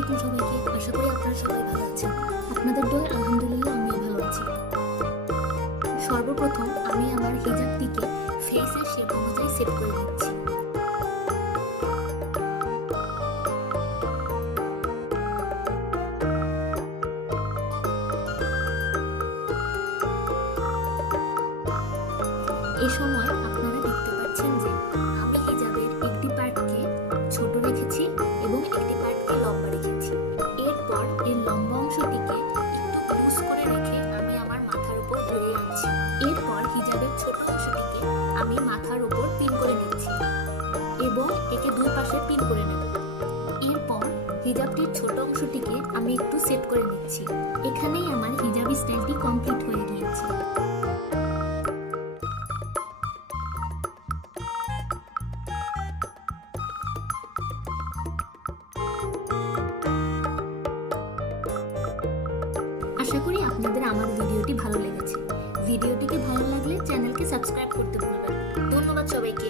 আলাইকুম সবাইকে। আশা করি আপনারা সবাই ভালো আছেন। আপনাদের দোয়ায় আলহামদুলিল্লাহ আমিও ভালো আছি। সর্বপ্রথম আমি আমার হিজাবটিকে ফেসের শেপ অনুযায়ী সেট করে নিচ্ছি। এই সময় আপনারা দেখতে পাচ্ছেন যে আমি হিজাবের একটি পার্টকে ছোট রেখেছি এবং একটি পার্টকে লম্বা রেখেছি। এরপর এই লম্বা অংশটিকে একটু লুজ করে রেখে আমি আমার মাথার উপর ধরে আনছি। এরপর হিজাবের ছোট অংশটিকে আমি মাথার উপর পিন করে নিচ্ছি এবং একে দুই পাশে পিন করে নেব। এরপর হিজাবটির ছোট অংশটিকে আমি একটু সেট করে নিচ্ছি। এখানেই আমার হিজাবি স্টাইলটি কমপ্লিট হয়ে গিয়েছে। আশা করি আপনাদের আমার ভিডিওটি ভালো লেগেছে। ভিডিওটিকে ভালো লাগলে চ্যানেলকে সাবস্ক্রাইব করতে ভুলবেন না। ধন্যবাদ সবাইকে।